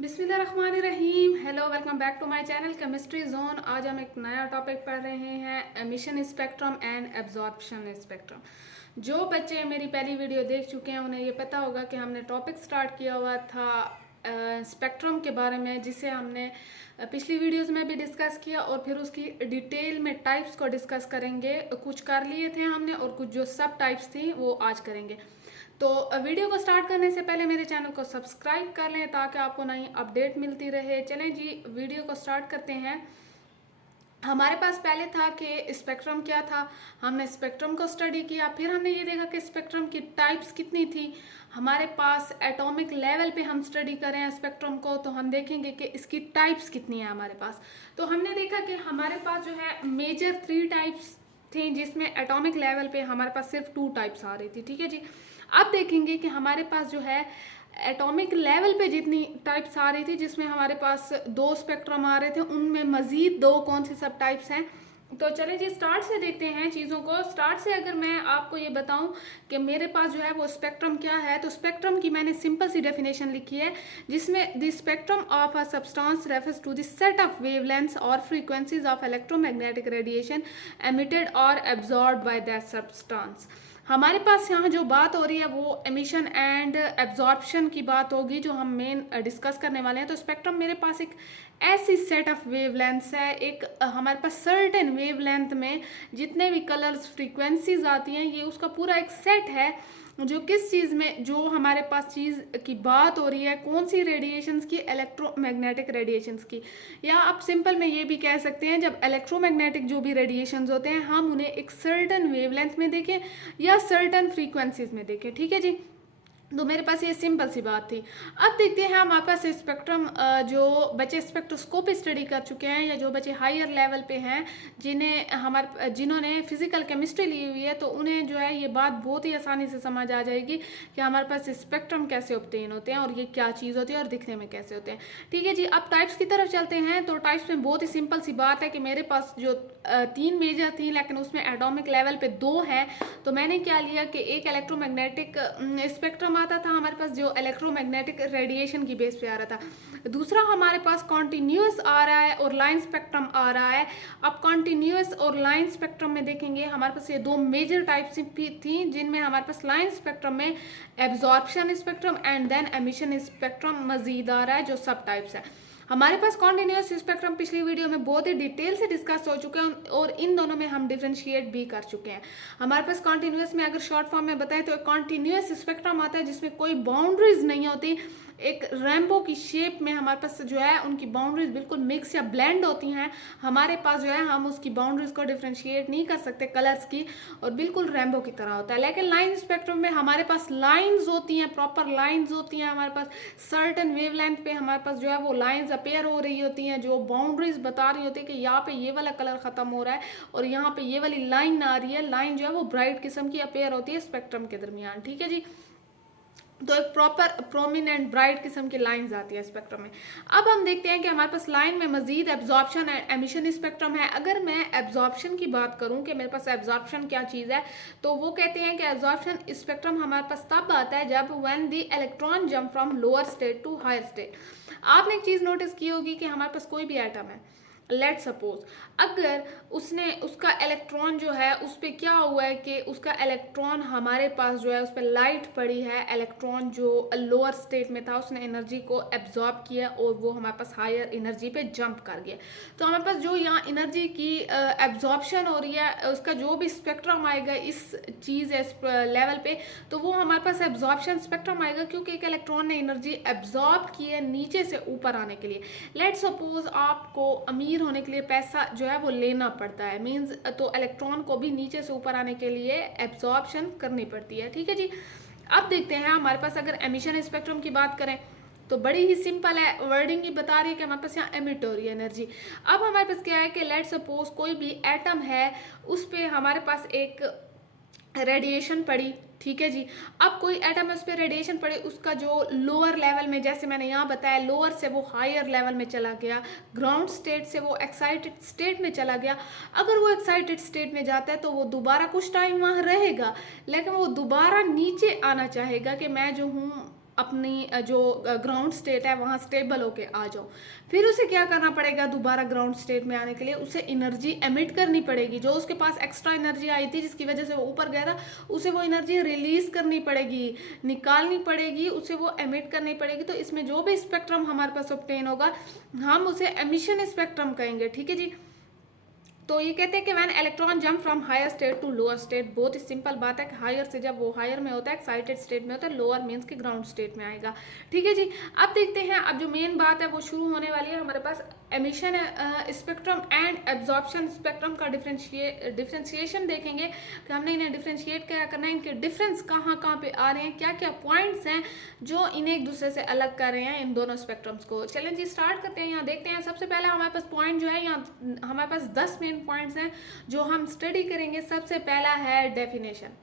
बिस्मिल्लाहिर्रहमानिर्रहीम। Hello, welcome back to my channel chemistry zone. आज हम एक नया टॉपिक पढ़ रहे हैं, emission spectrum and absorption spectrum. जो बच्चे मेरी पहली वीडियो देख चुके हैं उन्हें ये पता होगा कि हमने टॉपिक स्टार्ट किया हुआ था स्पेक्ट्रम के बारे में, जिसे हमने पिछली वीडियोस में भी डिस्कस किया और फिर उसकी डिटेल में टाइप्स को डिस्कस करेंगे। कुछ कर लिए थे हमने और कुछ जो सब टाइप्स थी वो आज करेंगे। तो वीडियो को स्टार्ट करने से पहले मेरे चैनल को सब्सक्राइब कर लें ताकि आपको नई अपडेट मिलती रहे। चलें जी, वीडियो को स्टार्ट करते हैं। हमारे पास पहले था कि स्पेक्ट्रम क्या था। हमने स्पेक्ट्रम को स्टडी किया, फिर हमने ये देखा कि स्पेक्ट्रम की टाइप्स कितनी थी। हमारे पास एटॉमिक लेवल पे हम स्टडी करें स्पेक्ट्रम को तो हम देखेंगे कि इसकी टाइप्स कितनी है हमारे पास। तो हमने देखा कि हमारे पास जो है मेजर 3 टाइप्स थी, जिसमें एटॉमिक लेवल पे हमारे पास सिर्फ 2 टाइप्स आ रही थी। ठीक है जी। अब देखेंगे कि हमारे पास जो है एटॉमिक लेवल पे जितनी टाइप्स आ रही थी, जिसमें हमारे पास 2 स्पेक्ट्रम आ रहे थे, उनमें मजीद 2 कौन से सब टाइप्स हैं। तो चले जी स्टार्ट से देखते हैं चीज़ों को। स्टार्ट से अगर मैं आपको ये बताऊं कि मेरे पास जो है वो स्पेक्ट्रम क्या है, तो स्पेक्ट्रम की मैंने सिंपल सी डेफिनेशन लिखी है, जिसमें the spectrum of a substance refers to the set of wavelengths और frequencies of electromagnetic radiation emitted और एब्जॉर्ब्ड बाय दैट सब्सटेंस। हमारे पास यहाँ जो बात हो रही है वो एमिशन एंड एब्जॉर्प्शन की बात होगी, जो हम मेन डिस्कस करने वाले हैं। तो स्पेक्ट्रम मेरे पास एक ऐसी सेट ऑफ वेवलेंथ्स है, एक हमारे पास सर्टेन वेवलेंथ में जितने भी कलर्स फ्रीक्वेंसीज आती हैं, ये उसका पूरा एक सेट है, जो किस चीज़ में जो हमारे पास चीज़ की बात हो रही है, कौन सी रेडिएशंस की, इलेक्ट्रोमैग्नेटिक रेडिएशंस की। या आप सिंपल में ये भी कह सकते हैं, जब इलेक्ट्रोमैग्नेटिक जो भी रेडिएशंस होते हैं हम उन्हें एक सर्टन वेवलेंथ में देखें या सर्टन फ्रीक्वेंसीज में देखें। ठीक है जी। तो मेरे पास ये सिंपल सी बात थी। अब देखते हैं हमारे पास स्पेक्ट्रम, जो बच्चे स्पेक्ट्रोस्कोपी स्टडी कर चुके हैं या जो बच्चे हायर लेवल पे हैं, जिन्होंने फिजिकल केमिस्ट्री ली हुई है, तो उन्हें जो है ये बात बहुत ही आसानी से समझ आ जाएगी कि हमारे पास स्पेक्ट्रम कैसे ऑब्टेन होते हैं और ये क्या चीज़ होती है और दिखने में कैसे होते हैं। ठीक है जी। अब टाइप्स की तरफ चलते हैं। तो टाइप्स में बहुत ही सिंपल सी बात है कि मेरे पास जो 3 मेजर थी, लेकिन उसमें एटॉमिक लेवल पे 2 है। तो मैंने क्या लिया कि एक इलेक्ट्रोमैग्नेटिक स्पेक्ट्रम आता था हमारे पास, जो इलेक्ट्रोमैग्नेटिक रेडिएशन की बेस पे आ रहा था। दूसरा हमारे पास कॉन्टिन्यूस आ रहा है और लाइन स्पेक्ट्रम आ रहा है। अब कॉन्टिन्यूस और लाइन स्पेक्ट्रम में देखेंगे हमारे पास ये 2 मेजर टाइप्स थी, जिनमें हमारे पास लाइन स्पेक्ट्रम में absorption spectrum and then emission spectrum मजीद आ रहा है, जो सब टाइप्स है। हमारे पास कॉन्टिन्यूस स्पेक्ट्रम पिछली वीडियो में बहुत ही डिटेल से डिस्कस हो चुके हैं और इन दोनों में हम डिफ्रेंशिएट भी कर चुके हैं। हमारे पास कॉन्टिन्यूस में अगर शॉर्ट फॉर्म में बताएं तो कॉन्टिन्यूस स्पेक्ट्रम आता है जिसमें कोई बाउंड्रीज नहीं होती, एक रेनबो की शेप में हमारे पास जो है उनकी बाउंड्रीज बिल्कुल मिक्स या ब्लेंड होती हैं। हमारे पास जो है हम उसकी बाउंड्रीज को डिफ्रेंशिएट नहीं कर सकते कलर्स की, और बिल्कुल रेनबो की तरह होता है। लेकिन लाइन स्पेक्ट्रम में हमारे पास लाइंस होती हैं, प्रॉपर लाइंस होती हैं। हमारे पास सर्टन वेवलेंथ पे हमारे पास जो है वो लाइंस अपेयर हो रही होती हैं, जो बाउंड्रीज बता रही होती है कि यहाँ पे ये वाला कलर खत्म हो रहा है और यहाँ पे ये वाली लाइन आ रही है। लाइन जो है वो ब्राइट किस्म की अपेयर होती है स्पेक्ट्रम के दरमियान। ठीक है जी। तो एक प्रॉपर प्रोमिनेंट ब्राइट किस्म की लाइंस आती है स्पेक्ट्रम में। अब हम देखते हैं कि हमारे पास लाइन में मजीद एब्जॉर्प्शन एंड एमिशन स्पेक्ट्रम है। अगर मैं एब्जॉर्प्शन की बात करूं कि मेरे पास एब्जॉर्प्शन क्या चीज़ है, तो वो कहते हैं कि एब्जॉर्प्शन स्पेक्ट्रम हमारे पास तब आता है जब when the electron jump from lower state to higher state. आपने एक चीज़ नोटिस की होगी कि हमारे पास कोई भी एटम है, लेट सपोज अगर उसका इलेक्ट्रॉन जो है उस पर क्या हुआ है कि उसका इलेक्ट्रॉन हमारे पास जो है उस पर लाइट पड़ी है, इलेक्ट्रॉन जो लोअर स्टेट में था उसने एनर्जी को एब्जॉर्ब किया और वो हमारे पास हायर एनर्जी पे जंप कर गया। तो हमारे पास जो यहाँ एनर्जी की एब्जॉर्प्शन हो रही है, उसका जो भी स्पेक्ट्रम आएगा इस चीज़ इस लेवल पे, तो वो हमारे पास एब्जॉर्प्शन स्पेक्ट्रम आएगा, क्योंकि एक इलेक्ट्रॉन ने एनर्जी एब्जॉर्ब की है नीचे से ऊपर आने के लिए। लेट सपोज आपको अमीर होने के लिए पैसा जो है वो लेना पड़ता है, मींस तो इलेक्ट्रॉन को भी नीचे से ऊपर आने के लिए एब्जॉर्प्शन करनी पड़ती है। ठीक है जी। अब देखते हैं हमारे पास अगर एमिशन स्पेक्ट्रम की बात करें तो बड़ी ही सिंपल है, वर्डिंग ही बता रही है कि हमारे पास यहाँ एमिट हो रही है एनर्जी। अब हमारे पास क्या है कि लेट सपोज कोई भी एटम है, उस पर हमारे पास एक रेडिएशन पड़ी। ठीक है जी। अब कोई एटम है उस पर रेडिएशन पड़े, उसका जो लोअर लेवल में, जैसे मैंने यहाँ बताया, लोअर से वो हायर लेवल में चला गया, ग्राउंड स्टेट से वो एक्साइटेड स्टेट में चला गया। अगर वो एक्साइटेड स्टेट में जाता है तो वो दोबारा कुछ टाइम वहाँ रहेगा, लेकिन वो दोबारा नीचे आना चाहेगा कि मैं जो हूँ अपनी जो ग्राउंड स्टेट है वहाँ स्टेबल होके आ जाओ। फिर उसे क्या करना पड़ेगा, दोबारा ग्राउंड स्टेट में आने के लिए उसे एनर्जी एमिट करनी पड़ेगी। जो उसके पास एक्स्ट्रा एनर्जी आई थी जिसकी वजह से वो ऊपर गया था, उसे वो एनर्जी रिलीज करनी पड़ेगी, निकालनी पड़ेगी, उसे वो एमिट करनी पड़ेगी। तो इसमें जो भी स्पेक्ट्रम हमारे पास ऑब्टेन होगा हम उसे एमिशन स्पेक्ट्रम कहेंगे। ठीक है जी। तो ये कहते हैं कि when electron jump from higher state to lower state, बहुत ही सिंपल बात है कि हायर से जब वो हायर में होता है एक्साइटेड स्टेट में होता है, लोअर मीन्स कि ग्राउंड स्टेट में आएगा। ठीक है जी। अब देखते हैं, अब जो मेन बात है वो शुरू होने वाली है हमारे पास emission spectrum and absorption spectrum का डिफ्रेंशिएशन देखेंगे कि हमने इन्हें डिफ्रेंशिएट क्या करना है, इनके डिफरेंस कहाँ कहाँ पे आ रहे हैं, क्या क्या पॉइंट्स हैं जो इन्हें एक दूसरे से अलग कर रहे हैं इन दोनों स्पेक्ट्रम्स को। चलें जी स्टार्ट करते हैं। यहाँ देखते हैं सबसे पहले हमारे पास पॉइंट जो है, यहाँ हमारे पास 10 मेन पॉइंट्स हैं जो हम स्टडी करेंगे। सबसे पहला है डेफिनेशन।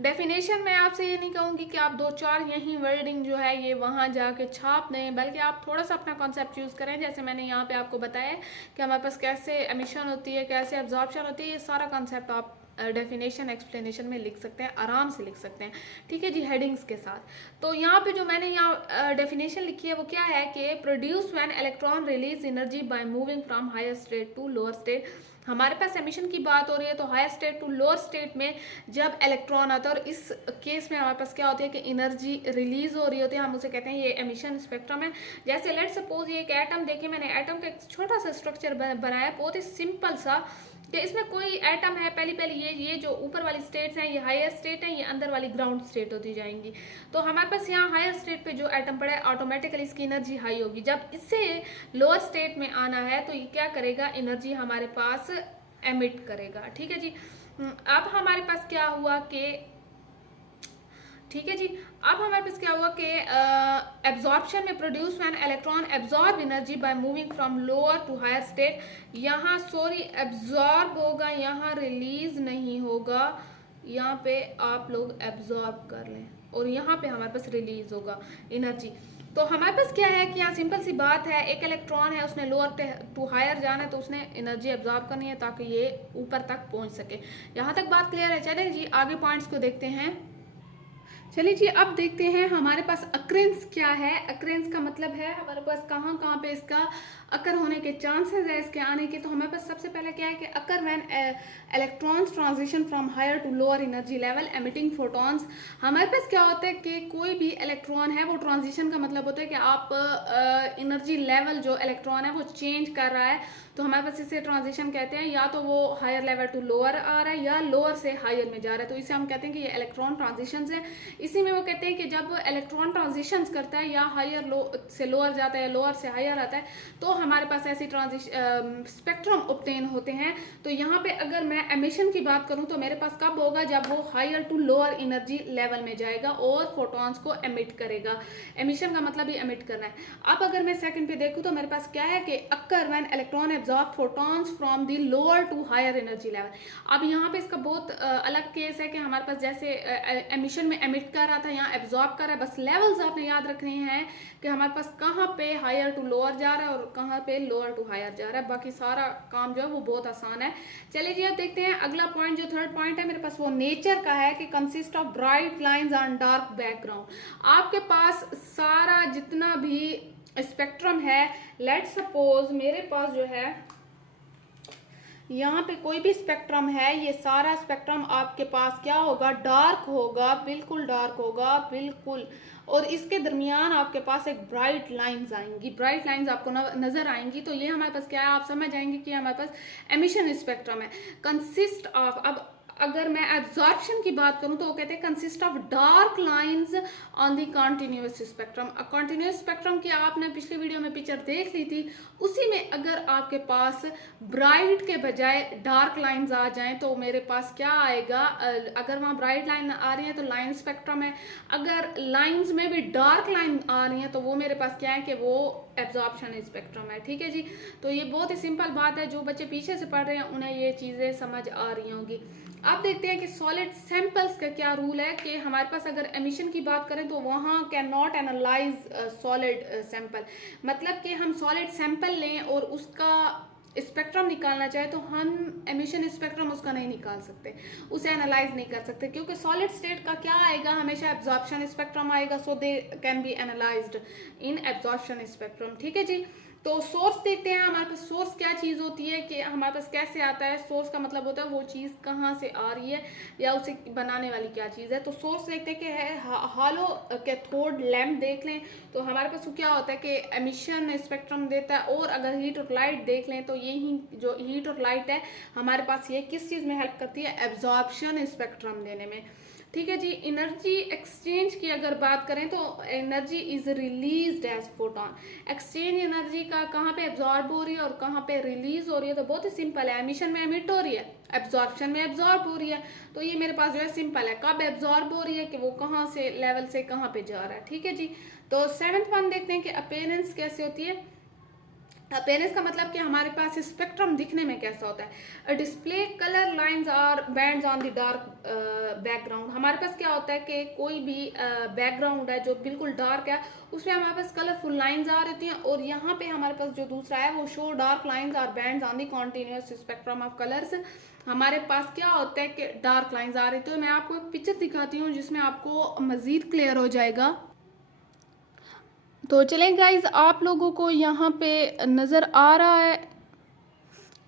डेफिनेशन में आपसे ये नहीं कहूँगी कि आप 2-4 यही वर्डिंग जो है ये वहाँ जाके छाप दें, बल्कि आप थोड़ा सा अपना कॉन्सेप्ट यूज़ करें। जैसे मैंने यहाँ पे आपको बताया कि हमारे पास कैसे एमिशन होती है, कैसे एब्जॉर्प्शन होती है, ये सारा कॉन्सेप्ट आप डेफिनेशन एक्सप्लेनेशन में लिख सकते हैं, आराम से लिख सकते हैं। ठीक है जी, हेडिंग्स के साथ। तो यहाँ पे जो मैंने यहाँ डेफिनेशन लिखी है वो क्या है कि produce when electron release energy by moving from higher state to lower state. हमारे पास एमिशन की बात हो रही है तो higher state to lower state में जब इलेक्ट्रॉन आता है, और इस केस में हमारे पास क्या होती है कि एनर्जी रिलीज हो रही होती है, हम उसे कहते हैं ये एमिशन स्पेक्ट्रम है। जैसे लेट्स सपोज ये एक एटम, देखिए मैंने एटम का एक छोटा सा स्ट्रक्चर बनाया, बहुत ही सिंपल सा, कि इसमें कोई एटम है, पहली ये जो ऊपर वाली स्टेट्स हैं ये हायर स्टेट है, ये अंदर वाली ग्राउंड स्टेट होती जाएंगी। तो हमारे पास यहाँ हायर स्टेट पे जो एटम पड़ा है ऑटोमेटिकली इसकी एनर्जी हाई होगी। जब इससे लोअर स्टेट में आना है तो ये क्या करेगा, एनर्जी हमारे पास एमिट करेगा। ठीक है जी। अब हमारे पास क्या हुआ कि ठीक है जी, अब हमारे पास क्या हुआ कि एब्जॉर्प्शन में produce when electron absorb energy by moving from lower to higher state. यहाँ सॉरी एब्जॉर्ब होगा, यहाँ रिलीज नहीं होगा, यहाँ पे आप लोग एब्जॉर्ब कर लें और यहाँ पे हमारे पास रिलीज होगा एनर्जी। तो हमारे पास क्या है कि यहाँ सिंपल सी बात है, एक इलेक्ट्रॉन है उसने लोअर टू हायर जाना है तो उसने एनर्जी एब्जॉर्ब करनी है ताकि ये ऊपर तक पहुँच सके। यहाँ तक बात क्लियर है। चलें जी आगे पॉइंट्स को देखते हैं। चलिए जी अब देखते हैं हमारे पास अक्रेंस क्या है। अक्रेंस का मतलब है हमारे पास कहाँ कहाँ पे इसका अकर होने के चांसेस है इसके आने के। तो हमारे पास सबसे पहले क्या है कि occur when electrons transition from higher to lower energy level emitting photons. हमारे पास क्या होता है कि कोई भी इलेक्ट्रॉन है वो ट्रांजिशन का मतलब होता है कि आप एनर्जी लेवल जो इलेक्ट्रॉन है वो चेंज कर रहा है, तो हमारे पास इसे ट्रांजिशन कहते हैं। या तो वो हायर लेवल टू लोअर आ रहा है या लोअर से हायर में जा रहा है, तो इसे हम कहते हैं कि ये इलेक्ट्रॉन ट्रांजिशंस है। इसी में वो कहते हैं कि जब इलेक्ट्रॉन ट्रांजिशंस करता है या हायर से लोअर जाता है या लोअर से हायर आता है तो हमारे पास ऐसी ट्रांजिशन स्पेक्ट्रम ऑब्टेन होते हैं। तो यहाँ पे अगर मैं एमिशन की बात करूँ तो मेरे पास कब होगा, जब वो higher to lower energy level में जाएगा और फोटॉन्स को एमिट करेगा। एमिशन का मतलब ही एमिट करना है। अब अगर मैं सेकंड पे देखूँ तो मेरे पास क्या है कि occur when electron absorb photons from the lower to higher energy level. अब यहाँ पे इसका बहुत अलग केस है कि हमारे पास जैसे एमिशन में एमिट कर रहा था, यहाँ एब्जॉर्ब कर रहा है। बस लेवल्स आपने याद रखने हैं कि हमारे पास कहाँ पे हायर टू लोअर जा रहा है और कहाँ पे लोअर टू हायर जा रहा है। बाकी सारा काम जो है वो बहुत आसान है। चलिए जी अब देखते हैं अगला पॉइंट, जो थर्ड पॉइंट है मेरे पास वो नेचर का है कि consist of bright lines on dark background. आपके पास सारा जितना भी स्पेक्ट्रम है, लेट्स सपोज मेरे पास जो है यहाँ पे कोई भी स्पेक्ट्रम है, ये सारा स्पेक्ट्रम आपके पास क्या होगा, डार्क होगा, बिल्कुल डार्क होगा बिल्कुल। और इसके दरमियान आपके पास एक ब्राइट लाइंस आएंगी, ब्राइट लाइंस आपको नजर आएंगी। तो ये हमारे पास क्या है, आप समझ जाएंगे कि हमारे पास एमिशन स्पेक्ट्रम है। कंसिस्ट ऑफ, अब अगर मैं एब्जॉर्प्शन की बात करूं तो वो कहते हैं consist of dark lines on the continuous spectrum. Continuous spectrum की आपने पिछली वीडियो में पिक्चर देख ली थी, उसी में अगर आपके पास ब्राइट के बजाय डार्क लाइंस आ जाएं तो मेरे पास क्या आएगा, अगर वहाँ ब्राइट लाइन आ रही है तो लाइन स्पेक्ट्रम है, अगर लाइंस में भी डार्क लाइन आ रही है तो वो मेरे पास क्या है कि वो एब्जॉर्प्शन स्पेक्ट्रम है। ठीक है जी, तो ये बहुत ही सिंपल बात है, जो बच्चे पीछे से पढ़ रहे हैं उन्हें ये चीज़ें समझ आ रही होंगी। अब देखते हैं कि सॉलिड सैंपल्स का क्या रूल है कि हमारे पास अगर एमिशन की बात करें तो वहाँ can not analyse solid sample. मतलब कि हम सॉलिड सैंपल लें और उसका स्पेक्ट्रम निकालना चाहे तो हम एमिशन स्पेक्ट्रम उसका नहीं निकाल सकते, उसे एनालाइज नहीं कर सकते, क्योंकि सॉलिड स्टेट का क्या आएगा, हमेशा एब्जॉर्प्शन स्पेक्ट्रम आएगा, so they can be analysed in absorption spectrum. ठीक है जी। तो सोर्स देखते हैं, हमारे पास सोर्स क्या चीज़ होती है, कि हमारे पास कैसे आता है। सोर्स का मतलब होता है वो चीज़ कहाँ से आ रही है या उसे बनाने वाली क्या चीज़ है। तो सोर्स देखते हैं कि है हॉलो कैथोड लैम्प देख लें तो हमारे पास क्या होता है कि एमिशन स्पेक्ट्रम देता है। और अगर हीट और लाइट देख लें तो यही जो हीट और लाइट है हमारे पास ये किस चीज़ में हेल्प करती है, एब्जॉर्प्शन स्पेक्ट्रम देने में। ठीक है जी। एनर्जी एक्सचेंज की अगर बात करें तो energy is release as photon. Exchange energy का कहाँ पे एब्जॉर्ब हो रही है और कहाँ पे रिलीज हो रही है, तो बहुत ही सिंपल है। एमिशन में एमिट हो रही है, एब्जॉर्प्शन में एब्जॉर्ब हो रही है। तो ये मेरे पास जो है सिंपल है, कब एब्जॉर्ब हो रही है कि वो कहाँ से लेवल से कहाँ पे जा रहा है। ठीक है जी। तो 7th वन देखते हैं कि अपीयरेंस कैसे होती है। अपीयरेंस का मतलब कि हमारे पास स्पेक्ट्रम दिखने में कैसा होता है। डिस्प्ले कलर लाइंस और bands on the dark background. हमारे पास क्या होता है कि कोई भी बैकग्राउंड है जो बिल्कुल डार्क है उसमें हमारे पास कलरफुल लाइंस आ रही हैं, और यहाँ पे हमारे पास जो दूसरा है वो शो डार्क लाइंस और bands on the continuous spectrum of colours. हमारे पास क्या होता है कि डार्क लाइंस आ रही। तो मैं आपको एक पिक्चर दिखाती हूँ जिसमें आपको मजीद क्लियर हो जाएगा। तो चलें गाइज, आप लोगों को यहाँ पे नज़र आ रहा है,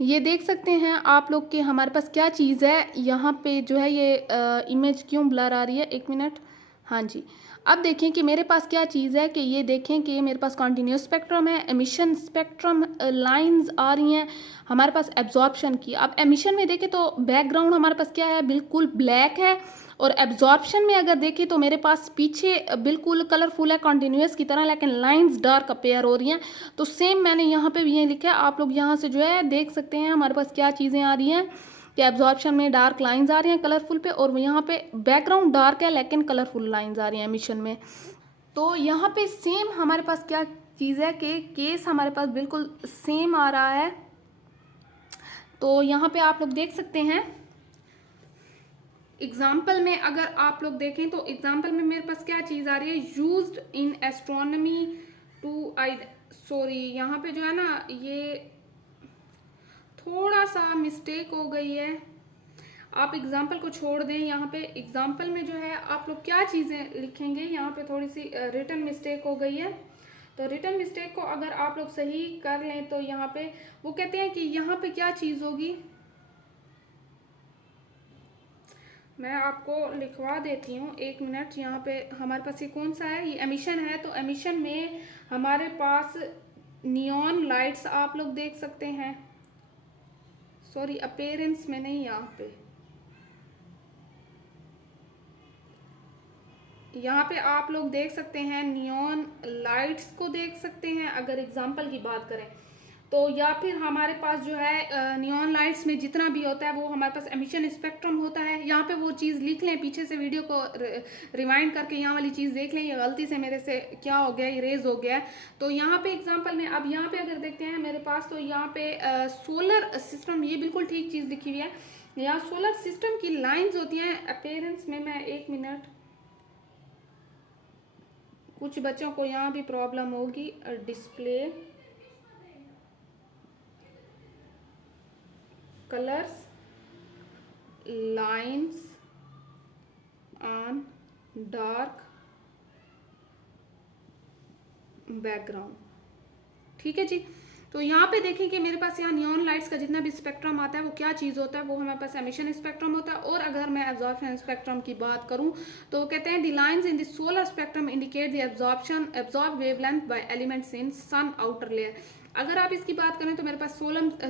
ये देख सकते हैं आप लोग कि हमारे पास क्या चीज़ है। यहाँ पे जो है ये इमेज क्यों ब्लर आ रही है, एक मिनट। हाँ जी, अब देखें कि मेरे पास क्या चीज़ है, कि ये देखें कि मेरे पास कॉन्टीन्यूस स्पेक्ट्रम है, एमिशन स्पेक्ट्रम लाइंस आ रही हैं हमारे पास एब्जॉर्प्शन की। अब एमिशन में देखें तो बैकग्राउंड हमारे पास क्या है, बिल्कुल ब्लैक है। और एब्जॉर्प्शन में अगर देखें तो मेरे पास पीछे बिल्कुल कलरफुल है कॉन्टीन्यूस की तरह, लेकिन लाइंस डार्क अपेयर हो रही हैं। तो सेम मैंने यहाँ पे भी ये लिखा है, आप लोग यहाँ से जो है देख सकते हैं हमारे पास क्या चीज़ें आ रही हैं, कि एब्जॉर्प्शन में डार्क लाइंस आ रही हैं कलरफुल पे, और यहाँ पे बैकग्राउंड डार्क है लेकिन कलरफुल लाइंस आ रही हैं एमिशन में। तो यहाँ पे सेम हमारे पास क्या चीज़ है कि केस हमारे पास बिल्कुल सेम आ रहा है। तो यहाँ पे आप लोग देख सकते हैं एग्जाम्पल में, अगर आप लोग देखें तो एग्जाम्पल में मेरे पास क्या चीज़ आ रही है, used in astronomy to I, sorry यहाँ पे जो है ना ये थोड़ा सा मिस्टेक हो गई है, आप एग्जाम्पल को छोड़ दें। यहाँ पे एग्जाम्पल में जो है आप लोग क्या चीज़ें लिखेंगे, यहाँ पे थोड़ी सी रिटन मिस्टेक हो गई है। तो रिटन मिस्टेक को अगर आप लोग सही कर लें तो यहाँ पे वो कहते हैं कि यहाँ पे क्या चीज़ होगी, मैं आपको लिखवा देती हूँ, एक मिनट। यहाँ पे हमारे पास ये कौन सा है, ये एमिशन है। तो एमिशन में हमारे पास नियॉन लाइट्स आप लोग देख सकते हैं, सॉरी अपीयरेंस में नहीं, यहाँ पे आप लोग देख सकते हैं नियॉन लाइट्स को देख सकते हैं अगर एग्जांपल की बात करें तो, या फिर हमारे पास जो है नियॉन लाइट्स में जितना भी होता है वो हमारे पास एमिशन स्पेक्ट्रम होता है। यहाँ पे वो चीज़ लिख लें, पीछे से वीडियो को रिवाइंड करके यहाँ वाली चीज़ देख लें, ये गलती से मेरे से क्या हो गया, इरेज हो गया है। तो यहाँ पे एग्जांपल में अब यहाँ पे अगर देखते हैं मेरे पास, तो यहाँ पे सोलर सिस्टम, ये बिल्कुल ठीक चीज़ लिखी हुई है। यहाँ सोलर सिस्टम की लाइन्स होती हैं अपीयरेंस में, मैं एक मिनट, कुछ बच्चों को यहाँ भी प्रॉब्लम होगी, display colours lines on dark background. ठीक है जी। तो यहाँ पे देखें कि मेरे पास यहाँ नियॉन लाइट्स का जितना भी स्पेक्ट्रम आता है वो क्या चीज़ होता है, वो हमारे पास एमिशन स्पेक्ट्रम होता है। और अगर मैं एब्जॉर्प्शन स्पेक्ट्रम की बात करूँ तो कहते हैं the lines in the solar spectrum indicate the absorb wavelength by elements in sun outer layer. अगर आप इसकी बात करें तो मेरे पास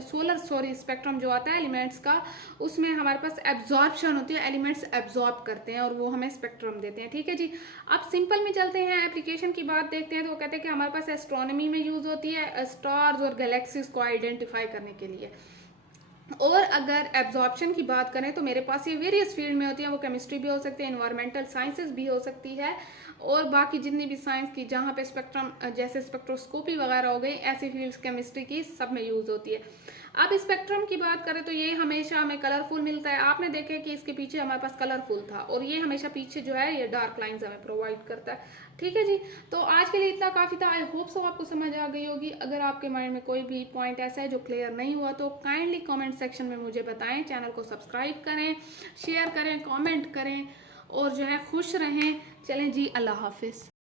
सोलर स्पेक्ट्रम जो आता है एलिमेंट्स का, उसमें हमारे पास एब्जॉर्प्शन होती है, एलिमेंट्स एब्जॉर्ब करते हैं और वो हमें स्पेक्ट्रम देते हैं। ठीक है जी। अब सिंपल में चलते हैं, एप्लीकेशन की बात देखते हैं। तो वो कहते हैं कि हमारे पास एस्ट्रोनॉमी में यूज़ होती है स्टार्स और गैलेक्सीज को आइडेंटिफाई करने के लिए। और अगर एब्जॉर्प्शन की बात करें तो मेरे पास ये वेरियस फील्ड में होती है, वो केमिस्ट्री भी हो सकती है, इन्वायरमेंटल साइंसेज भी हो सकती है, और बाकी जितनी भी साइंस की जहाँ पे स्पेक्ट्रम जैसे स्पेक्ट्रोस्कोपी वगैरह हो गई, ऐसी फील्ड्स केमिस्ट्री की सब में यूज़ होती है। अब स्पेक्ट्रम की बात करें तो ये हमेशा हमें कलरफुल मिलता है। आपने देखे कि इसके पीछे हमारे पास कलरफुल था, और ये हमेशा पीछे जो है ये डार्क लाइंस हमें प्रोवाइड करता है। ठीक है जी, तो आज के लिए इतना काफ़ी था। आई होप सो आपको समझ आ गई होगी। अगर आपके माइंड में कोई भी पॉइंट ऐसा है जो क्लियर नहीं हुआ तो काइंडली कमेंट सेक्शन में मुझे बताएं। चैनल को सब्सक्राइब करें, शेयर करें, कमेंट करें, और जो है खुश रहें। चलें जी, अल्लाह हाफिज़।